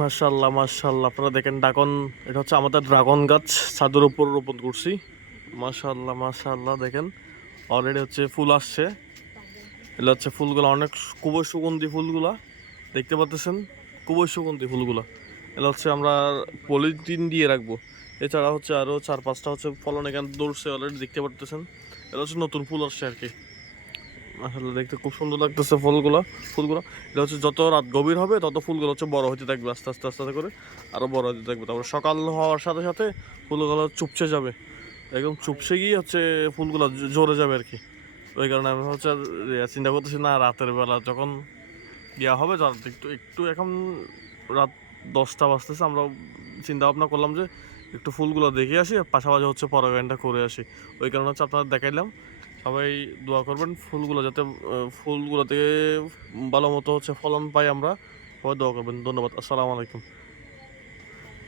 মাশাআল্লাহ মাশাআল্লাহ, আপনারা দেখেন ড্রাগন, এটা হচ্ছে আমাদের ড্রাগন গাছ, ছাদের উপর রোপণ করছি। মাশাআল্লাহ মাশাআল্লাহ, দেখেন অলরেডি হচ্ছে ফুল আসছে। এগুলো হচ্ছে ফুলগুলো অনেক খুবই সুগন্ধি ফুলগুলা, দেখতে পাচ্ছেন, খুবই সুগন্ধি ফুলগুলা। এগুলো হচ্ছে আমরা পলিথিন দিয়ে রাখবো। এছাড়া হচ্ছে আরও 4-5টা হচ্ছে ফলন এখানে ধরছে অলরেডি, দেখতে পারতেছেন। এটা হচ্ছে নতুন ফুল আসছে আর কি। আসলে দেখতে খুব সুন্দর লাগতেছে ফুলগুলো। এটা হচ্ছে যত রাত গভীর হবে তত ফুলগুলো হচ্ছে বড় হতে থাকবে, আস্তে আস্তে আস্তে আস্তে করে আরো বড় হতে থাকবে। তারপর সকাল হওয়ার সাথে সাথে ফুলগুলো চুপসে যাবে, একদম চুপসে গিয়ে হচ্ছে ফুলগুলো ঝরে যাবে আর কি। ওই কারণে আমি হচ্ছে আর চিন্তা করতেছি না, রাতের বেলা যখন ইয়া হবে, যখন একটু একটু এখন রাত 10টা বাজতেছে, আমরা চিন্তা ভাবনা করলাম যে একটু ফুলগুলো দেখে আসি, পাশাপাশি হচ্ছে পরাগায়নটা করে আসি। ওই কারণে হচ্ছে আপনারা দেখাইলাম। সবাই দোয়া করবেন ফুলগুলো যাতে ফুলগুলো থেকে ভালো মতো হচ্ছে ফলন পাই আমরা। সবাই দোয়া করবেন। ধন্যবাদ। আসসালামু আলাইকুম।